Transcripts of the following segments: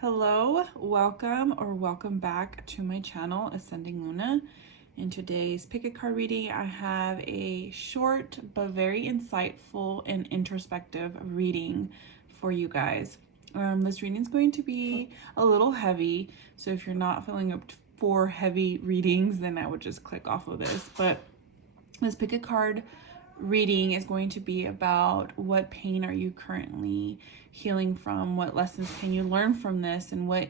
Hello, welcome back to my channel, Ascending Luna. In today's pick a card reading, I have a short but very insightful and introspective reading for you guys. This reading is going to be a little heavy, so if you're not feeling up for heavy readings, then I would just click off of this. But this pick a card reading is going to be about what pain are you currently healing from, what lessons can you learn from this, and what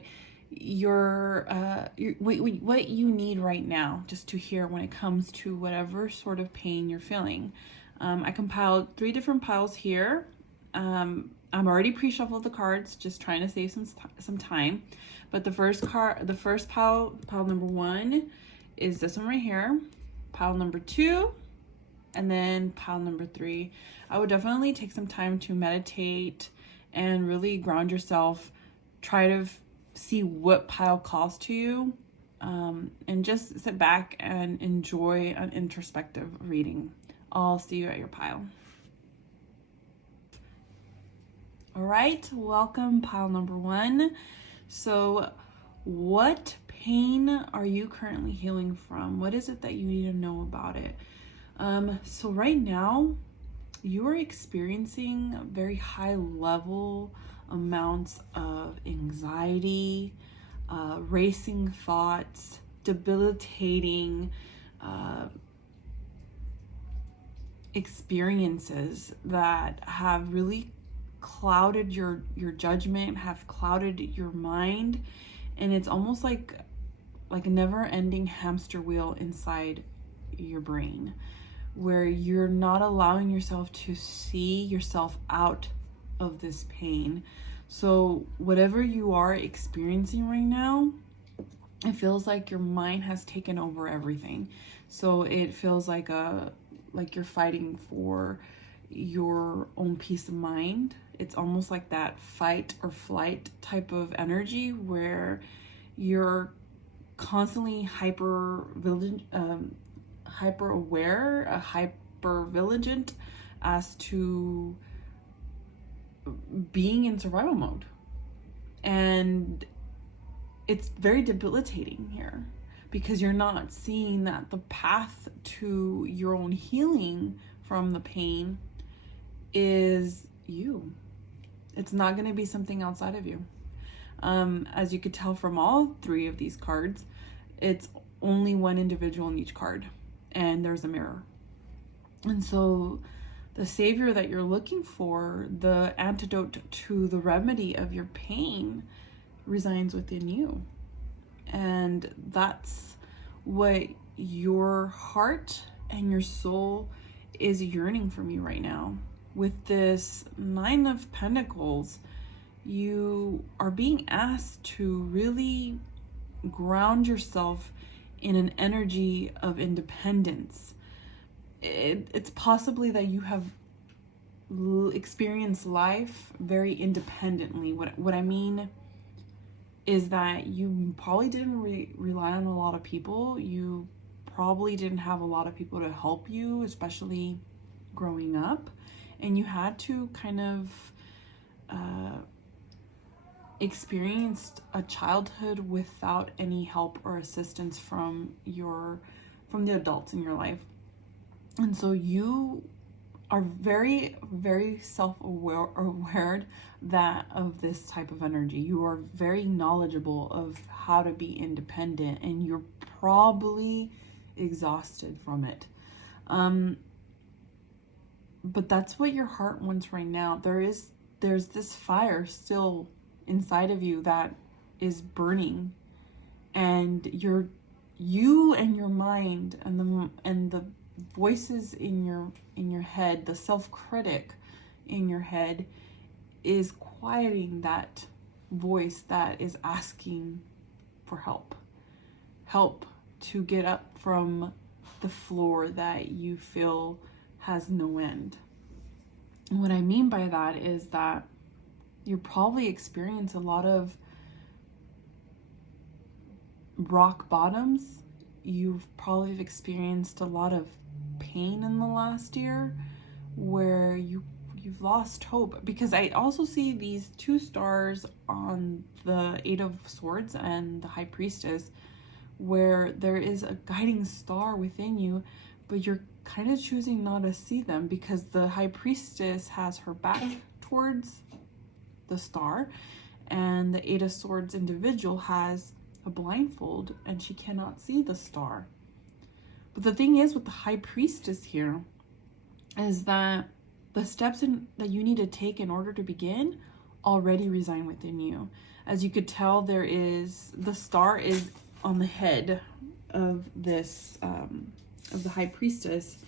what you need right now just to hear when it comes to whatever sort of pain you're feeling. I compiled 3 different piles here. I'm already pre-shuffled the cards, just trying to save some time. But the first pile number 1 is this one right here. Pile number 2, and then pile number 3. I would definitely take some time to meditate and really ground yourself. Try to see what pile calls to you, and just sit back and enjoy an introspective reading. I'll see you at your pile. All right, welcome pile number 1. So what pain are you currently healing from? What is it that you need to know about it? So right now, you are experiencing very high level amounts of anxiety, racing thoughts, debilitating experiences that have really clouded your judgment, have clouded your mind, and it's almost like a never-ending hamster wheel inside your brain, where you're not allowing yourself to see yourself out of this pain. So whatever you are experiencing right now, it feels like your mind has taken over everything. So it feels like you're fighting for your own peace of mind. It's almost like that fight or flight type of energy where you're constantly hyper aware, hyper vigilant as to being in survival mode. And it's very debilitating here because you're not seeing that the path to your own healing from the pain is you. It's not going to be something outside of you. As you could tell from all 3 of these cards, it's only one individual in each card, and there's a mirror. And so the savior that you're looking for, the antidote to the remedy of your pain, resides within you. And that's what your heart and your soul is yearning from you right now. With this 9 of Pentacles, you are being asked to really ground yourself in an energy of independence. It's possibly that you have experienced life very independently. What I mean is that you probably didn't rely on a lot of people. You probably didn't have a lot of people to help you, especially growing up. And you had to kind of experienced a childhood without any help or assistance from the adults in your life. And so you are very, very self-aware that of this type of energy. You are very knowledgeable of how to be independent, and you're probably exhausted from it. But that's what your heart wants right now. There's this fire still inside of you that is burning, and you and your mind and the voices in your head, the self-critic in your head, is quieting that voice that is asking for help to get up from the floor that you feel has no end. And what I mean by that is that you probably experience a lot of rock bottoms. You've probably experienced a lot of pain in the last year where you You've lost hope, because I also see these 2 stars on the 8 of Swords and the High Priestess, where there is a guiding star within you, but you're kind of choosing not to see them because the High Priestess has her back towards the star, and the 8 of Swords individual has a blindfold and she cannot see the star. But the thing is with the High Priestess here is that the steps that you need to take in order to begin already reside within you. As you could tell, the star is on the head of this, of the High Priestess.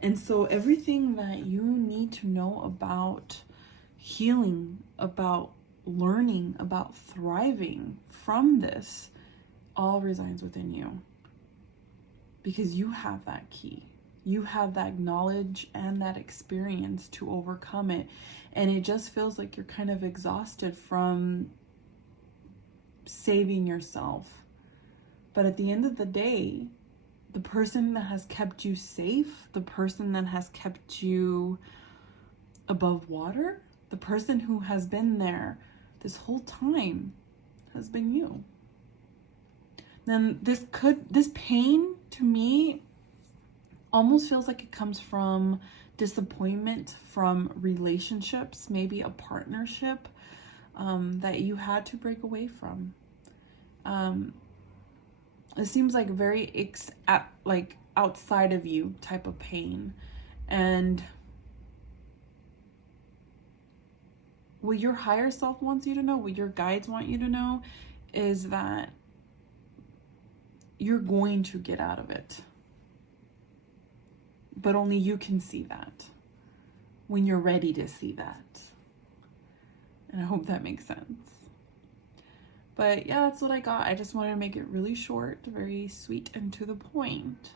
And so everything that you need to know about healing, about learning, about thriving from this all resides within you. Because you have that key. You have that knowledge and that experience to overcome it. And it just feels like you're kind of exhausted from saving yourself. But at the end of the day, the person that has kept you safe, the person that has kept you above water, the person who has been there this whole time has been you. Then this pain to me almost feels like it comes from disappointment from relationships, maybe a partnership that you had to break away from. It seems like very like outside of you type of pain. And what your higher self wants you to know, what your guides want you to know, is that you're going to get out of it. But only you can see that when you're ready to see that. And I hope that makes sense. But yeah, that's what I got. I just wanted to make it really short, very sweet and to the point.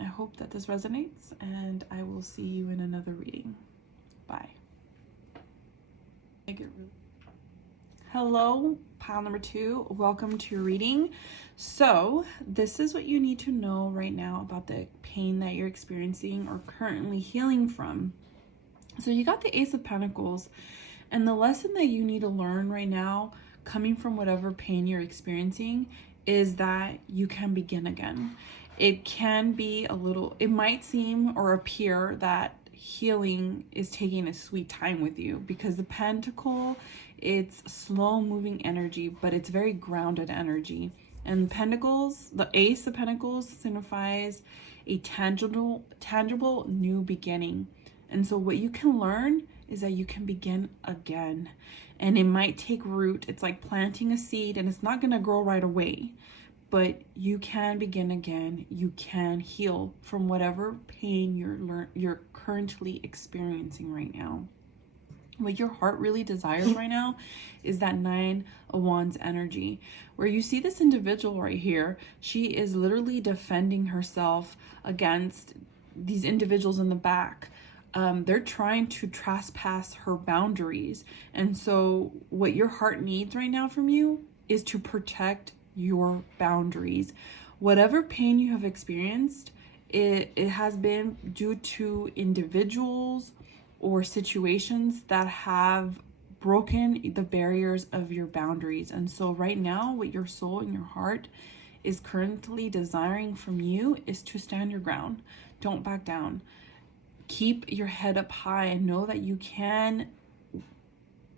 I hope that this resonates, and I will see you in another reading. Bye. Hello, pile number 2. Welcome to your reading. So this is what you need to know right now about the pain that you're experiencing or currently healing from. So you got the Ace of Pentacles, and the lesson that you need to learn right now, coming from whatever pain you're experiencing, is that you can begin again. It can be it might seem or appear that healing is taking a sweet time with you, because the Pentacle, it's slow moving energy, but it's very grounded energy. And Pentacles, the Ace of Pentacles signifies a tangible new beginning. And so what you can learn is that you can begin again. And it might take root. It's like planting a seed, and it's not going to grow right away. But you can begin again. You can heal from whatever pain you're currently experiencing right now. What your heart really desires right now is that 9 of Wands energy, where you see this individual right here. She is literally defending herself against these individuals in the back. They're trying to trespass her boundaries. And so what your heart needs right now from you is to protect your boundaries. Whatever pain you have experienced, it has been due to individuals or situations that have broken the barriers of your boundaries. And so right now, what your soul and your heart is currently desiring from you is to stand your ground. Don't back down. Keep your head up high and know that you can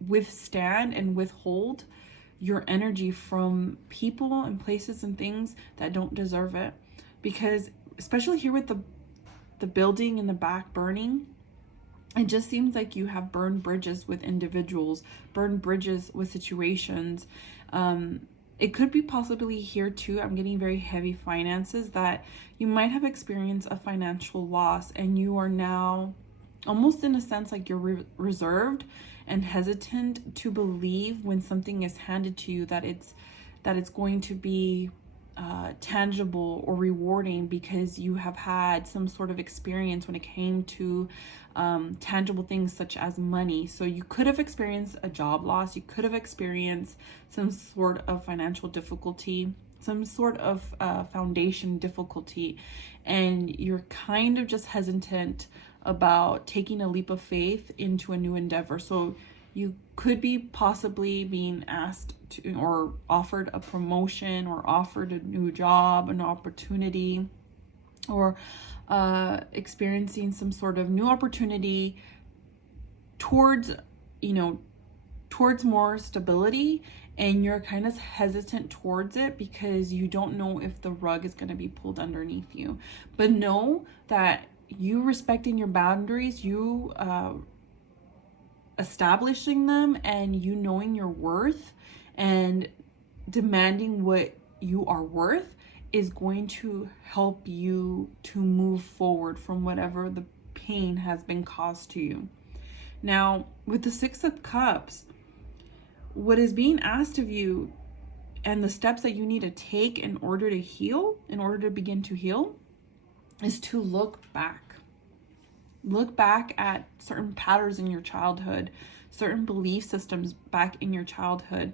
withstand and withhold your energy from people and places and things that don't deserve it. Because especially here with the building in the back burning, it just seems like you have burned bridges with individuals, burned bridges with situations. It could be possibly here too. I'm getting very heavy finances, that you might have experienced a financial loss, and you are now almost in a sense like you're reserved and hesitant to believe when something is handed to you that it's going to be tangible or rewarding, because you have had some sort of experience when it came to tangible things such as money. So you could have experienced a job loss, you could have experienced some sort of financial difficulty, some sort of foundation difficulty, and you're kind of just hesitant about taking a leap of faith into a new endeavor. So you could be possibly being asked to, or offered a promotion, or offered a new job, an opportunity, or experiencing some sort of new opportunity towards, towards more stability, and you're kind of hesitant towards it because you don't know if the rug is going to be pulled underneath you. But know that you respecting your boundaries, you establishing them, and you knowing your worth and demanding what you are worth is going to help you to move forward from whatever the pain has been caused to you. Now, with the Six of Cups, what is being asked of you and the steps that you need to take in order to heal, in order to begin to heal, is to look back. Look back at certain patterns in your childhood, certain belief systems back in your childhood.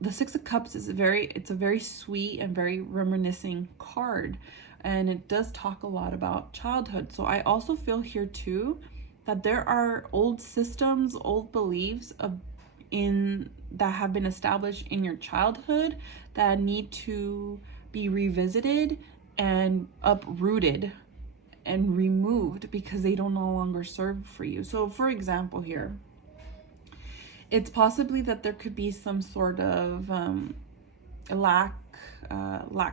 The Six of Cups is it's a very sweet and very reminiscing card, and it does talk a lot about childhood. So I also feel here too that there are old systems, old beliefs that have been established in your childhood that need to be revisited and uprooted and removed because they don't no longer serve for you. So for example here, it's possibly that there could be some sort of lack, what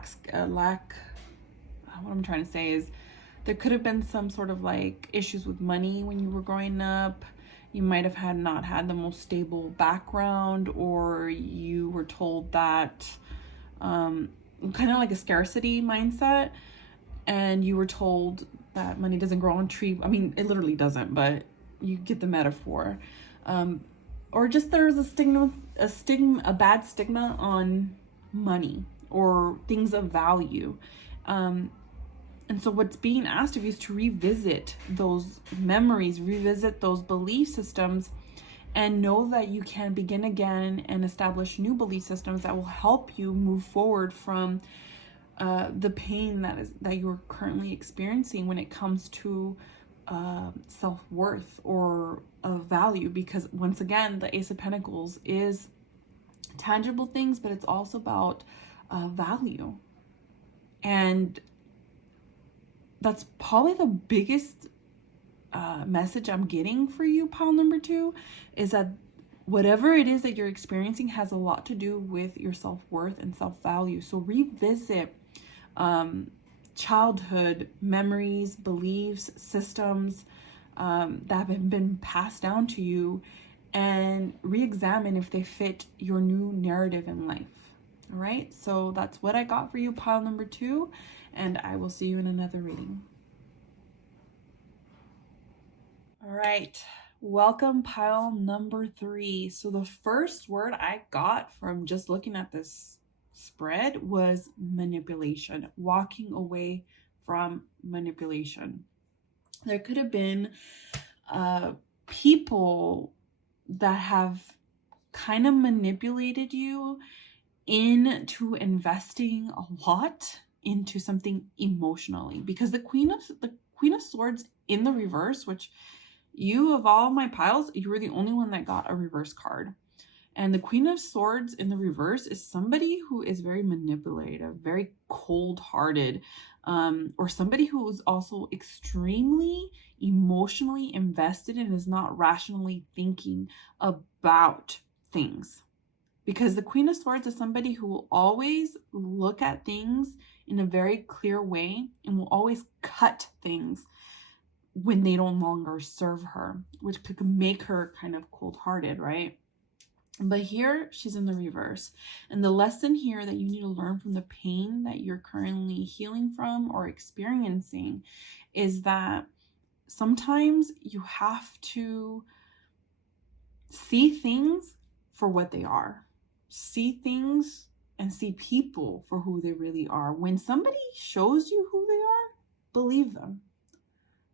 I'm trying to say is there could have been some sort of like issues with money when you were growing up. You might have not had the most stable background, or you were told that kind of like a scarcity mindset, and you were told that money doesn't grow on trees. I mean, it literally doesn't, but you get the metaphor. Or just there's a bad stigma on money or things of value. And so what's being asked of you is to revisit those memories, revisit those belief systems, and know that you can begin again and establish new belief systems that will help you move forward from the pain that you're currently experiencing when it comes to self-worth or value. Because once again, the Ace of Pentacles is tangible things, but it's also about value. And that's probably the biggest message I'm getting for you, pile number 2, is that whatever it is that you're experiencing has a lot to do with your self-worth and self-value. So revisit childhood memories, beliefs, systems that have been passed down to you, and re-examine if they fit your new narrative in life. All right, so that's what I got for you, pile number 2, and I will see you in another reading. All right, welcome, pile number 3. So the first word I got from just looking at this spread was manipulation, walking away from manipulation. There could have been people that have kind of manipulated you into investing a lot into something emotionally, because the Queen of Swords in the reverse, which you, of all my piles, you were the only one that got a reverse card. And the Queen of Swords in the reverse is somebody who is very manipulative, very cold-hearted, or somebody who is also extremely emotionally invested and is not rationally thinking about things. Because the Queen of Swords is somebody who will always look at things in a very clear way and will always cut things when they no longer serve her, which could make her kind of cold-hearted, right? But here she's in the reverse. And the lesson here that you need to learn from the pain that you're currently healing from or experiencing is that sometimes you have to see things for what they are. See things and see people for who they really are. When somebody shows you who they are, believe them.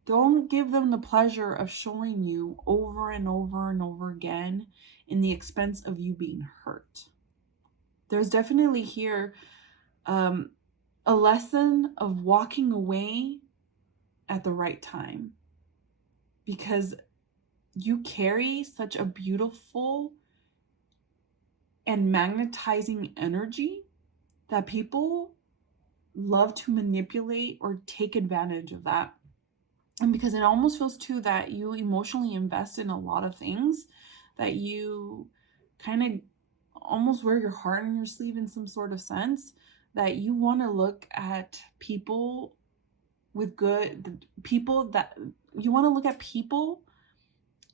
Don't give them the pleasure of showing you over and over and over again in the expense of you being hurt. There's definitely here a lesson of walking away at the right time. because you carry such a beautiful and magnetizing energy that people love to manipulate or take advantage of that. And because it almost feels too that you emotionally invest in a lot of things, that you kind of almost wear your heart on your sleeve in some sort of sense, that you want to look at people with good people, that you want to look at people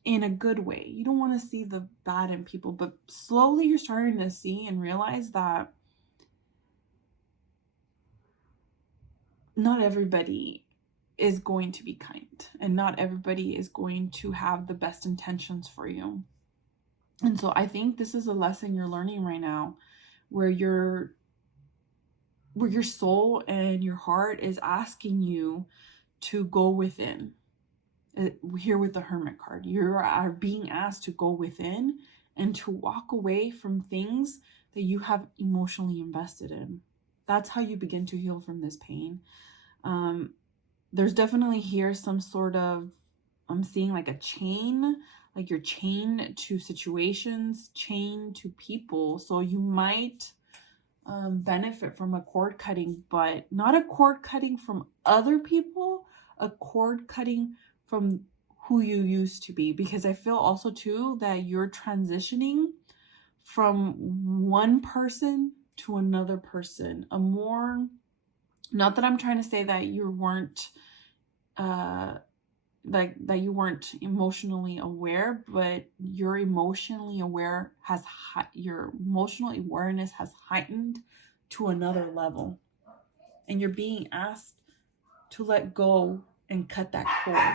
in a good way. You don't want to see the bad in people, but slowly you're starting to see and realize that not everybody is going to be kind, and not everybody is going to have the best intentions for you. And so I think this is a lesson you're learning right now, where your soul and your heart is asking you to go within. Here with the Hermit card, you are being asked to go within and to walk away from things that you have emotionally invested in. That's how you begin to heal from this pain. There's definitely here some sort of, I'm seeing like a chain, like you're chained to situations, chained to people. So you might benefit from a cord cutting, but not a cord cutting from other people, a cord cutting from who you used to be. Because I feel also too that you're transitioning from one person to another person. A more, not that I'm trying to say that you weren't like that you weren't emotionally aware, but your emotionally aware your emotional awareness has heightened to another level, and you're being asked to let go and cut that cord.